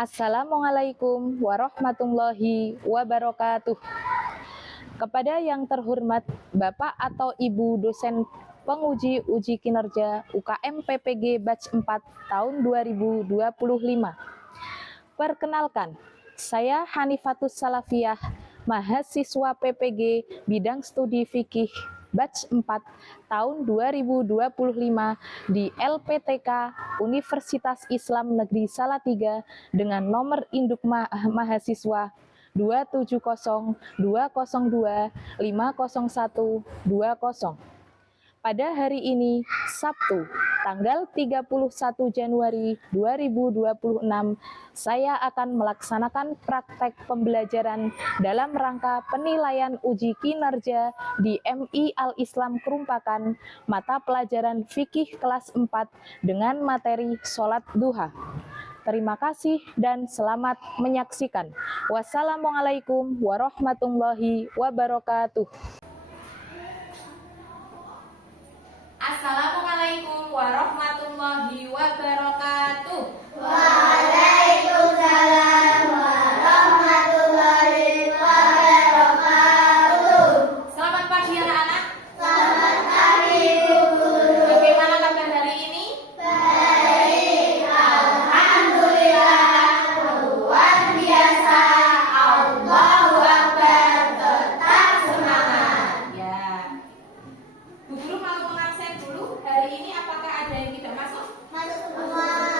Assalamualaikum warahmatullahi wabarakatuh. Kepada yang terhormat Bapak atau Ibu dosen penguji uji kinerja UKM PPG Batch 4 tahun 2025. Perkenalkan, saya Hanifatus Salafiyah, mahasiswa PPG bidang studi fikih Batch 4 tahun 2025 di LPTK Universitas Islam Negeri Salatiga dengan nomor induk mahasiswa 27020250120. Pada hari ini, Sabtu, tanggal 31 Januari 2026, saya akan melaksanakan praktek pembelajaran dalam rangka penilaian uji kinerja di MI Al-Islam Kerumpakan, mata pelajaran fikih kelas 4 dengan materi sholat duha. Terima kasih dan selamat menyaksikan. Wassalamualaikum warahmatullahi wabarakatuh. Assalamualaikum warahmatullahi wabarakatuh. Waalaikumsalam warahmatullahi wabarakatuh. Selamat pagi anak-anak. Selamat pagi Bu Guru. Bagaimana kabar hari ini? Baik, alhamdulillah, luar biasa. Allahu Akbar, tetap semangat. Ya. Bu Guru mau mengabsen dulu. Hari ini apakah ada yang tidak masuk? Masuk semua.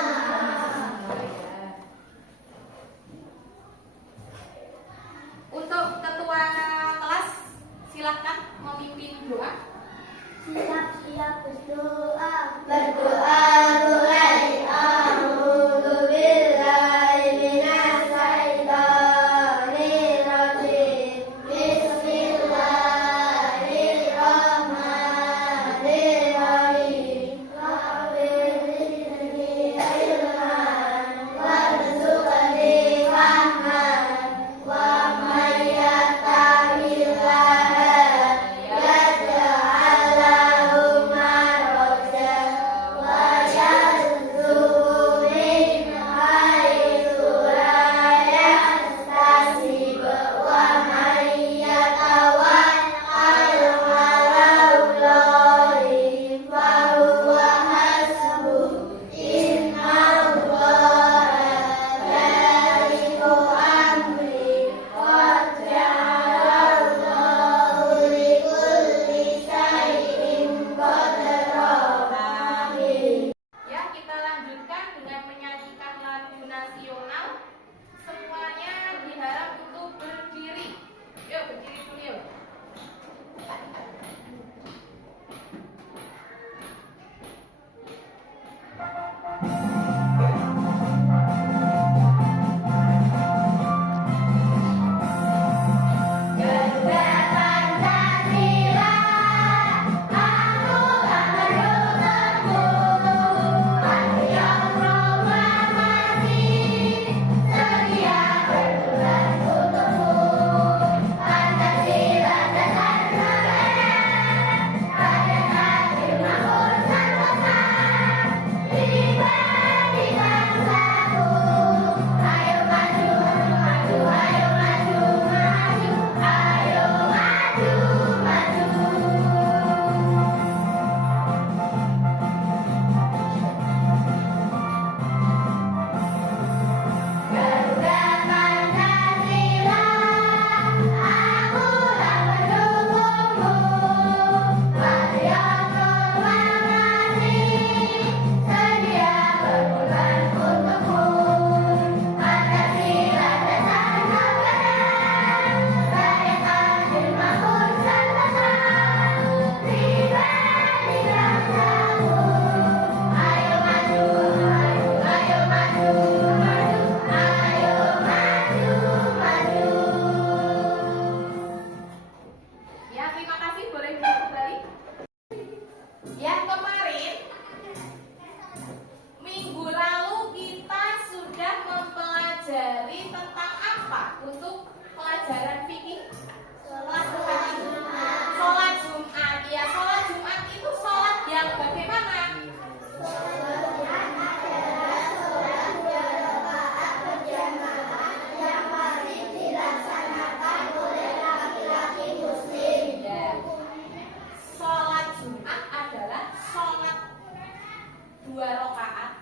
2 rakaat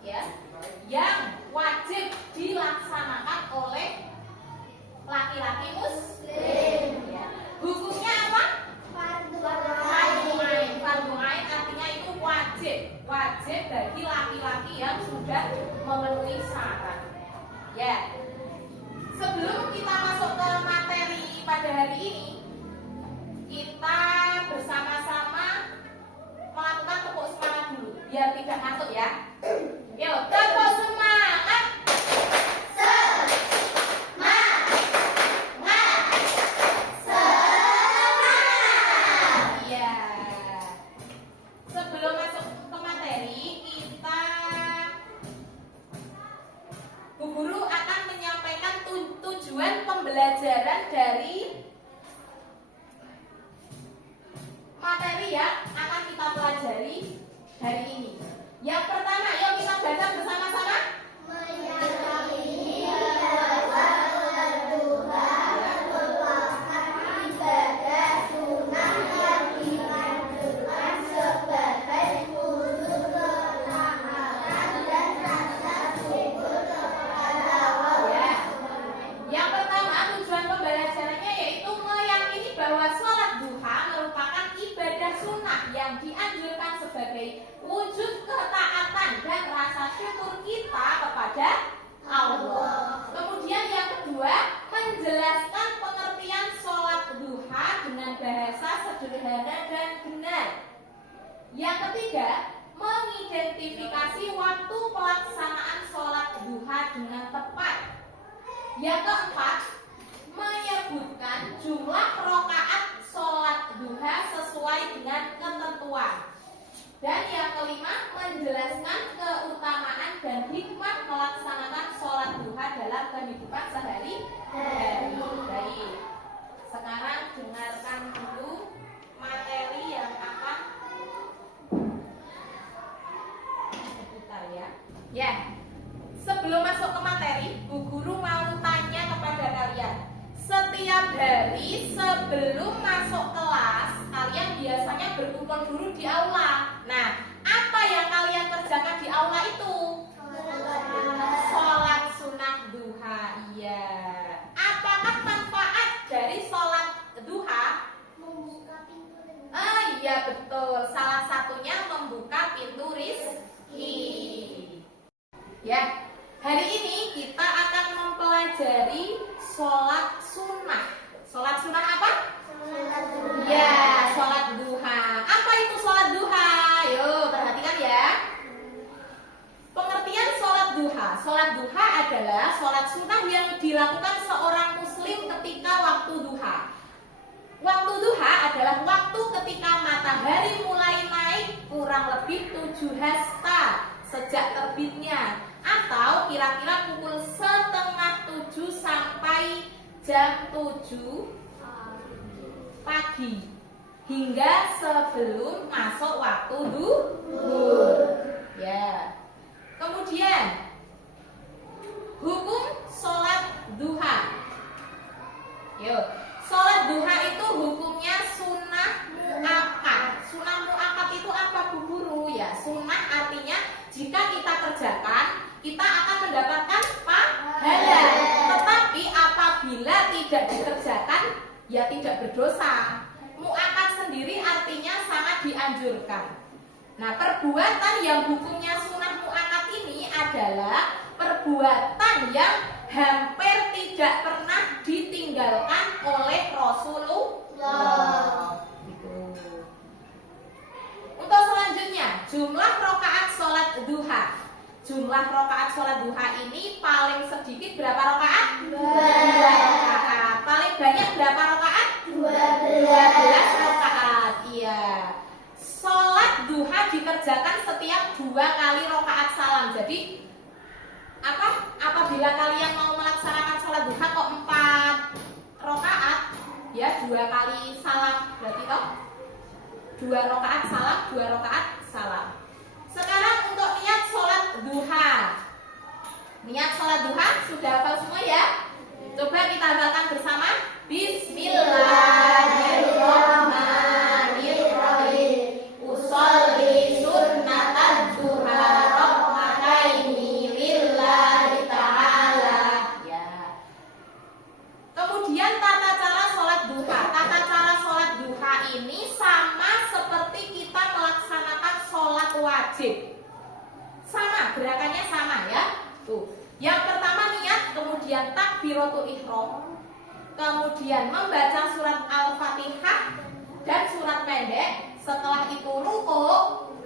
ya, yang wajib dilaksanakan oleh laki-laki muslim. Ya. Hukumnya apa? Fardu ain. Fardu ain artinya itu wajib bagi laki-laki yang sudah memenuhi syarat. Ya. Sebelum kita masuk ke materi pada hari ini, kita bersama-sama melakukan tepuk semangat dulu biar tidak ngantuk ya. Yuk, tepuk semangat. Iya. Sebelum masuk ke materi, Bu Guru akan menyampaikan tujuan pembelajaran dari materi yang akan kita pelajari hari ini. Yang pertama, yuk kita baca bersama-sama. Meyakini bahwa sholat duha merupakan ibadah sunnah yang dianjurkan sebagai wujud ketaatan dan rasa syukur kepada Allah. Ya. Yang pertama, tujuan pembelajarannya yaitu meyakini bahwa sholat duha merupakan ibadah sunnah yang dianjurkan sebagai wujud ketaatan dan rasa syukur kita kepada Allah. Kemudian yang kedua, menjelaskan pengertian sholat duha dengan bahasa sederhana dan benar. Yang ketiga, mengidentifikasi waktu pelaksanaan sholat duha dengan tepat. Yang keempat, menyebutkan jumlah rakaat sholat duha sesuai dengan ketentuan. Dan yang kelima, menjelaskan keutamaan dan hikmah melaksanakan sholat duha dalam kehidupan sehari-hari. Baik, sekarang dengarkan dulu materi yang akan diputar ya. Ya, sebelum masuk ke materi, Bu Guru mau tanya kepada kalian. Setiap hari sebelum masuk kelas, kalian biasanya berkumpul dulu di aula. Nah, apa yang kalian kerjakan di aula itu? Sholat sunnah duha. Iya. Apakah manfaat dari sholat duha? Membuka pintu rezeki. Iya betul. Salah satunya membuka pintu rizki. Ya. Hari ini kita akan mempelajari sholat sunnah. Sholat sunnah apa? Sholat duha. Ya, sholat duha. Apa itu sholat duha? Yuk, perhatikan ya. Pengertian sholat duha. Sholat duha adalah sholat sunnah yang dilakukan seorang muslim ketika waktu duha. Waktu duha adalah waktu ketika matahari mulai naik kurang lebih 7 hasta sejak terbitnya, atau kira-kira pukul 6:30 sampai jam 7 pagi hingga sebelum masuk waktu duhur. Ya. Kemudian hukum sholat duha. Yuk, sholat duha itu hukumnya sunnah muakkad. Sunnah muakkad itu apa, Bu Guru? Ya, sunnah artinya jika kita kerjakan, kita akan mendapatkan pahala. Tetapi apabila tidak dikerjakan, ya tidak berdosa. Muakkad sendiri artinya sangat dianjurkan. Nah, perbuatan yang hukumnya sunnah muakkad ini adalah perbuatan yang hampir tidak pernah ditinggalkan oleh Rasulullah. Gitu. Untuk selanjutnya, jumlah rakaat sholat duha. Jumlah rakaat sholat duha ini paling sedikit berapa rakaat? 2 rakaat. Paling banyak berapa rakaat? 12 rakaat. Iya. Sholat duha dikerjakan setiap 2 kali rakaat salam. Jadi apabila kalian mau melaksanakan sholat duha kok 4 rakaat, ya 2 kali salam, berarti toh 2 rakaat salam, 2 rakaat salam. Sekarang untuk niat sholat duha. Niat sholat duha sudah hafal semua ya? Coba kita hafalkan bersama. Bismillahirrahmanirrahim. Usolli sunnatan duha. wajib. Sama, gerakannya sama ya. Tuh. Yang pertama niat, kemudian takbiratul ihram, kemudian membaca surat Al-Fatihah dan surat pendek. Setelah itu rukuk,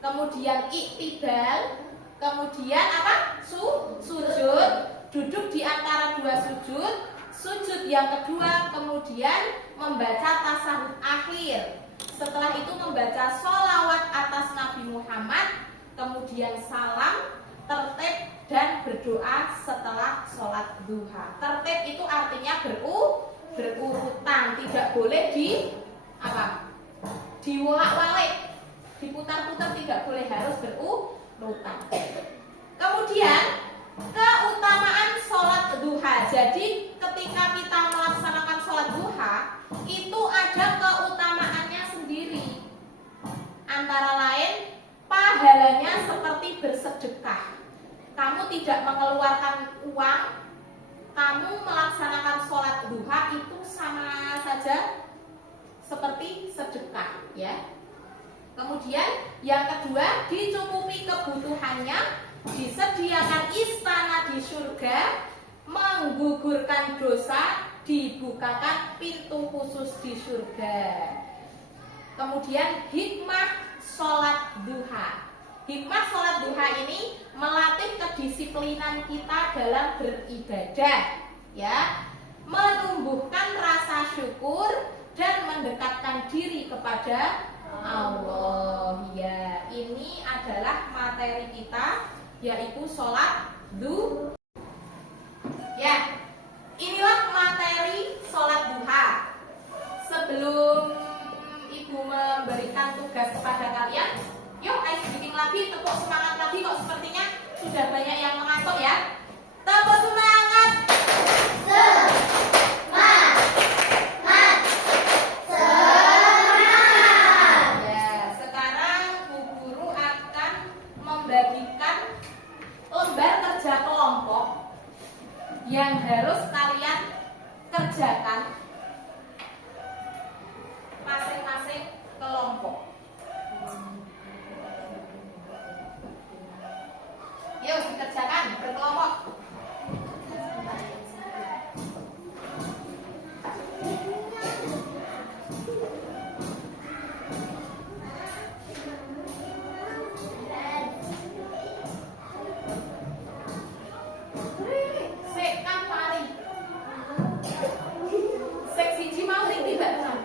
kemudian iktidal, kemudian apa? Sujud, duduk di antara dua sujud. Sujud yang kedua, kemudian membaca tasahud akhir. Setelah itu membaca sholawat atas Nabi Muhammad, kemudian salam, tertib dan berdoa setelah sholat duha. Tertib itu artinya berurutan, tidak boleh diwolak-walik, diputar-putar, tidak boleh, harus berurutan. Kemudian keutamaan sholat duha. Jadi ketika kita melaksanakan sholat duha itu ada keutamaannya sendiri. Antara lain pahalanya seperti bersedekah. Kamu tidak mengeluarkan uang, kamu melaksanakan sholat duha itu sama saja seperti sedekah, ya. Kemudian yang kedua, dicukupi kebutuhannya, disediakan istana di surga, menggugurkan dosa, dibukakan pintu khusus di surga. Kemudian hikmah sholat duha. Hikmah sholat duha ini melatih kedisiplinan kita dalam beribadah, ya, menumbuhkan rasa syukur dan mendekatkan diri kepada Allah. Ya, ini adalah materi kita, yaitu sholat duha. Ya, inilah materi sholat duha. Sebelum Ibu memberikan tugas kepada kalian, yuk ayo bikin lagi, tepuk semangat lagi. Kok sepertinya sudah banyak yang mengantuk ya. Tepuk semangat. Ya, sekarang Bu Guru akan membagikan lembar kerja kelompok yang harus kalian kerjakan masing-masing kelompok. Yuk dikerjakan berkelompok. Sekan pari. Seksi mau ring tidak tenang.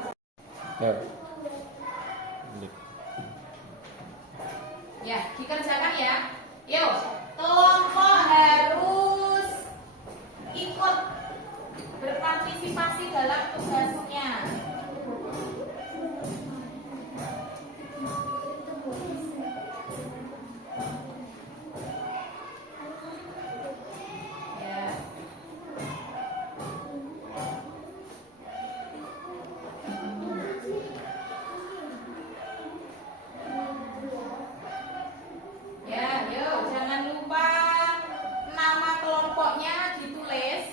Ya, dikerjakan ya. Yuk, kelompok harus ikut berpartisipasi dalam tugasnya. Ya. Ya, yuk, jangan lupa nama kelompoknya ditulis.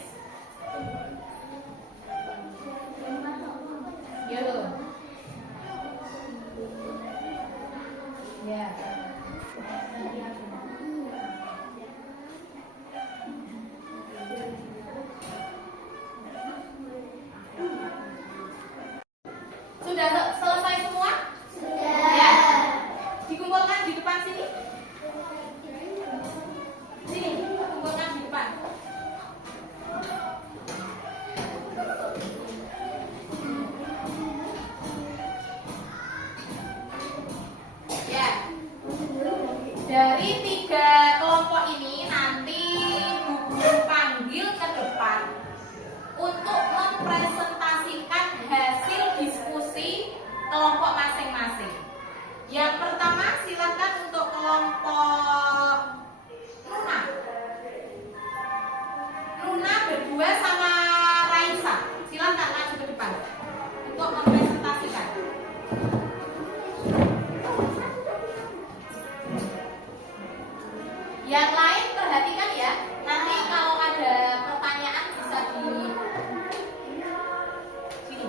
Yuk. Ya. Sudah selesai semua? Ya. Dikumpulkan di depan sini. Sini, kumpulkan di depan. Ya. Dari 3 kelompok ini nanti Bu Guru panggil ke depan untuk mempresentasikan hasil diskusi kelompok masing-masing. Yang pertama silakan untuk kelompok Nuna. Nuna berdua sama Raisa. Silakan maju ke depan untuk mempresentasikan. Yang lain perhatikan ya. Nanti kalau ada pertanyaan bisa di sini.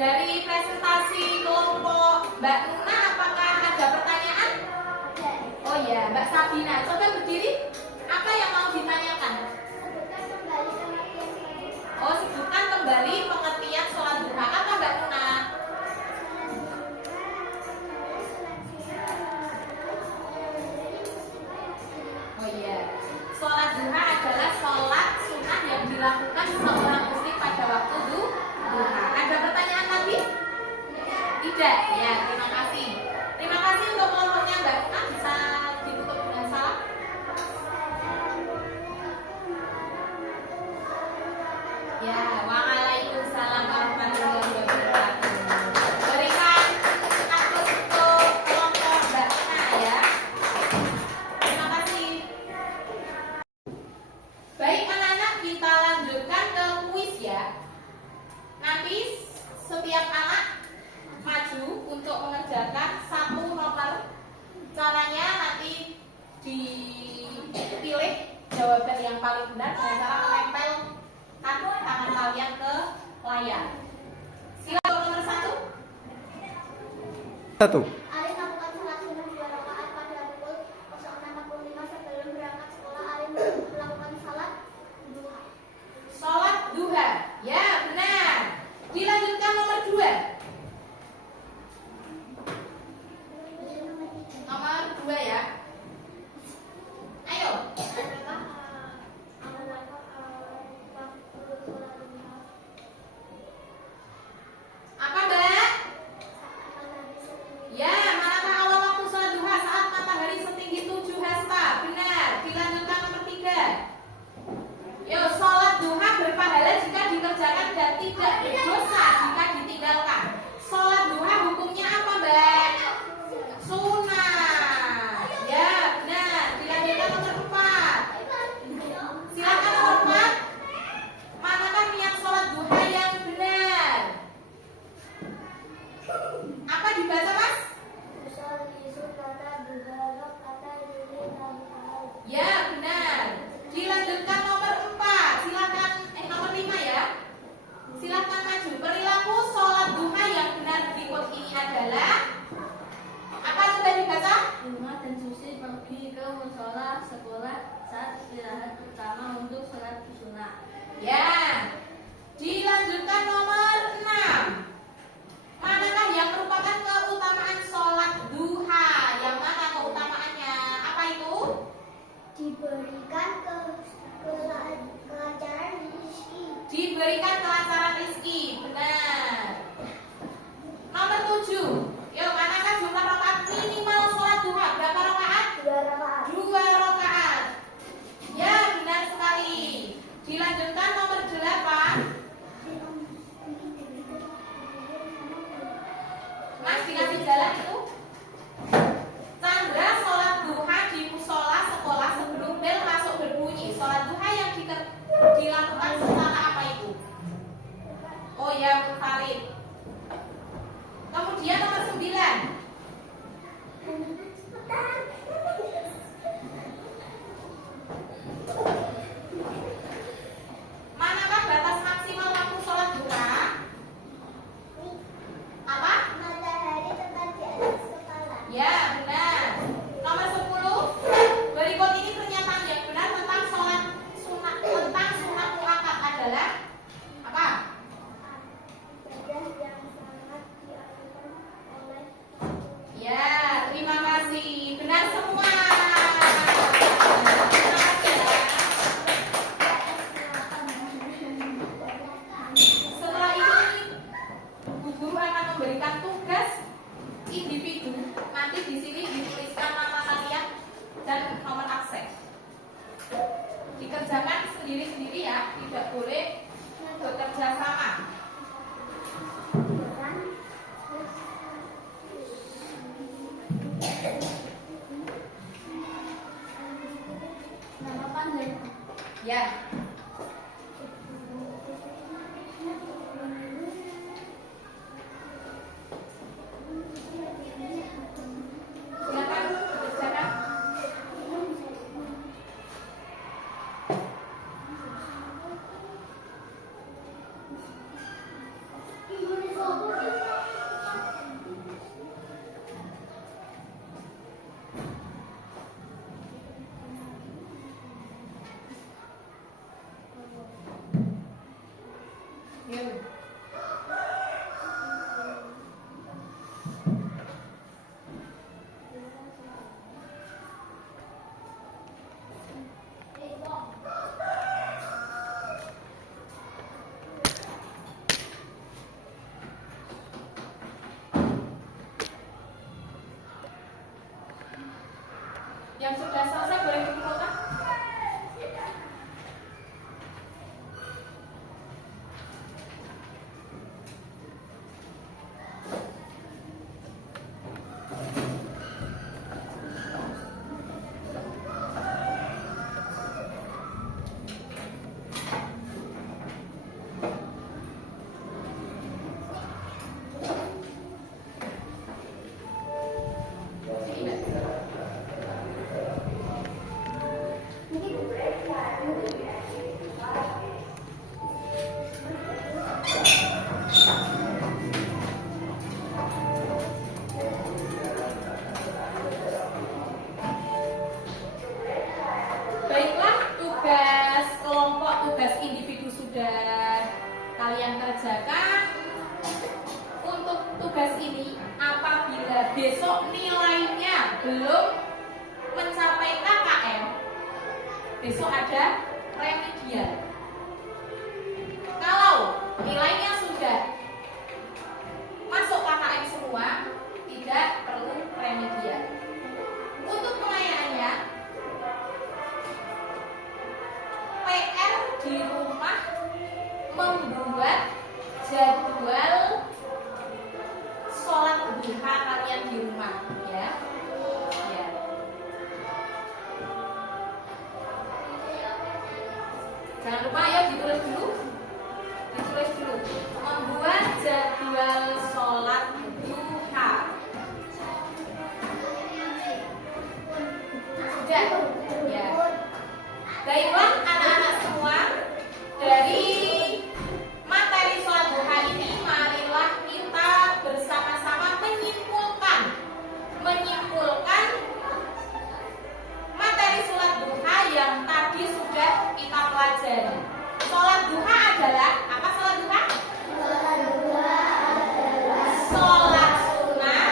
Dari presentasi kelompok Mbak Nuna, apakah ada pertanyaan? Oh ya, Mbak Sabina, coba berdiri. Apa yang mau ditanyakan? Oh, sebutkan kembali pengertian sholat duha. Apa Mbak Nuna? Oh iya, sholat duha adalah sholat sunnah yang dilakukan seorang muslim pada waktu duha. Ada pertanyaan lagi? Tidak? Ya, terima kasih. Terima kasih untuk kelompoknya Mbak Nuna. Bisa ditutup dengan salam. Ya, waalaikumsalam warahmatullahi wabarakatuh. Berikan aplaus untuk kelompok Mbak Nuna ya. Terima kasih. Baik anak-anak, kita lanjutkan ke kuis ya. Nanti setiap anak maju untuk mengerjakan satu nomor. Caranya nanti dipilih jawaban yang paling benar dengan cara menempel tangan kalian ke layar. Silakan nomor 1. Satu. Ali melakukan sholat sunnah 2 rakaat pada pukul 06.45 sebelum berangkat sekolah. Ali melakukan sholat duha. Sholat duha. Ya, benar. Dilanjutkan nomor 2. Nomor 2 ya. Ayo. Apa, Mbak? Ya, manakah awal waktu sholat duha saat matahari setinggi 7 hasta? Benar. Dilanjutkan nomor 3. Yo, sholat duha berpahala jika dikerjakan dan tidak berdosa jika ditinggalkan. Sholat duha hukumnya apa, Mbak? Sunnah. Ya, benar. Dilanjutkan nomor 4. Silakan nomor 4. Manakah niat sholat duha yang benar? Apa dibaca, Mas? Ya, benar. Dilanjutkan nomor 4. Silakan nomor 5 ya. Silakan maju. Perilaku sholat duha yang benar berikut ini adalah apa, sudah dibaca? Rumah dan susi pergi ke musola sekolah saat istirahat terutama untuk sholat sunnah. Ya. Dilanjutkan nomor 6. Manakah yang merupakan keutamaan sholat duha? Yang mana keutamaannya? Apa itu? Diberikan kelancaran rezeki. Diberikan kelancaran rezeki. Benar. Nomor 7. Yuk, manakah jumlah rakaat minimal sholat duha? Berapa rakaat? 2 rakaat. 2 rakaat. Ya, benar sekali. Dilanjutkan nomor 8. Mas, dikasih jalan itu. Chandra sholat duha di musola sekolah sebelum bel masuk berbunyi. Sholat duha yang dilakukan secara apa itu? Oh ya, munfarid. Kemudian nomor 9. Manakah batas maksimal waktu sholat duha? Apa? Matahari tepat di atas kepala. Ya, benar. Nomor 10. Berikut ini pernyataan yang benar tentang sholat sunnah, tentang sunnah muakkad adalah apa? Ibadah yang sangat dilakukan oleh Ya, terima kasih. Benar semua. Terima kasih ya. Setelah ini, Bu Guru akan memberikan tugas individu. Nanti di sini dituliskan nama kalian dan nomor absen. Dikerjakan sendiri-sendiri ya, tidak boleh bekerja sama. nama panjang. Ya. Silakan kerjakan. Ibu di sobo Yang sudah selesai boleh dikumpulkan. Baiklah, tugas kelompok, tugas individu sudah kalian kerjakan. Untuk tugas ini, apabila besok nilainya belum mencapai KKM, besok ada remedial. Kalau nilainya sudah masuk KKM semua, tidak perlu remedial. Untuk pengayaannya, PR di rumah membuat jadwal sholat duha kalian di rumah, ya. Ya. Jangan lupa ya ditulis dulu. Ditulis dulu. Membuat jadwal sholat duha. Sudah? Ya. Baiklah anak-anak semua, dari materi sholat duha ini marilah kita bersama-sama menyimpulkan materi sholat duha yang tadi sudah kita pelajari. Sholat duha adalah apa? Sholat duha? Sholat sunnah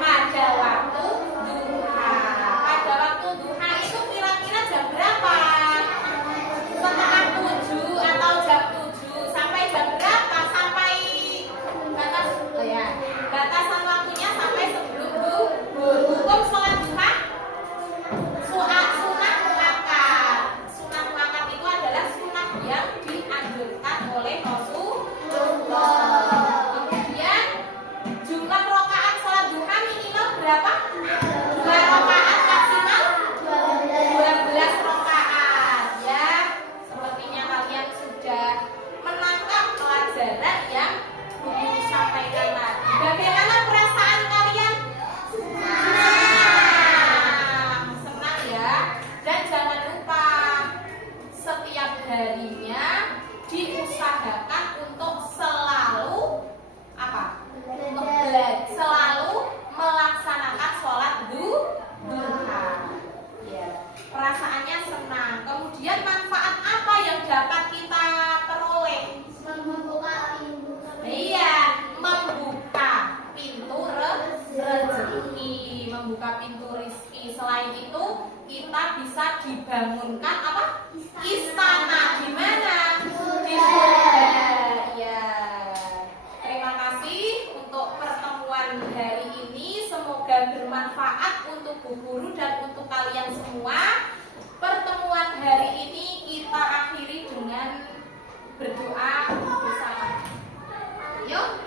pada waktu duha. Pada waktu duha itu kira-kira jam berapa? Setengah 7 atau jam 7 sampai jam berapa? Sampai batasan waktunya sampai sebelum duhur. Hukum sholat duha sunat muakkad. Sunat muakkad itu adalah sunat yang dianjurkan oleh Rasulullah. Kemudian jumlah rakaat sholat duha minimal berapa? 2 rakaat, maksimal 12 rakaat, ya. Sepertinya kalian sudah menangkap pelajaran yang Bumi sampaikan tadi. Bagaimana perasaan kalian? Senang ya. Dan jangan lupa setiap harinya diusahakan untuk selalu apa? Selalu melaksanakan sholat duha. Ya. Perasaannya senang. Kemudian manfaat apa yang dapat kita peroleh? Iya, membuka pintu rezeki, membuka pintu rezeki. Selain itu, kita bisa dibangunkan apa? Istana. Di mana? Di surga. Ya. Terima kasih untuk pertemuan hari ini. Semoga bermanfaat untuk Bu Guru dan untuk kalian semua. Pertemuan hari ini kita akhiri dengan berdoa bersama. Yuk.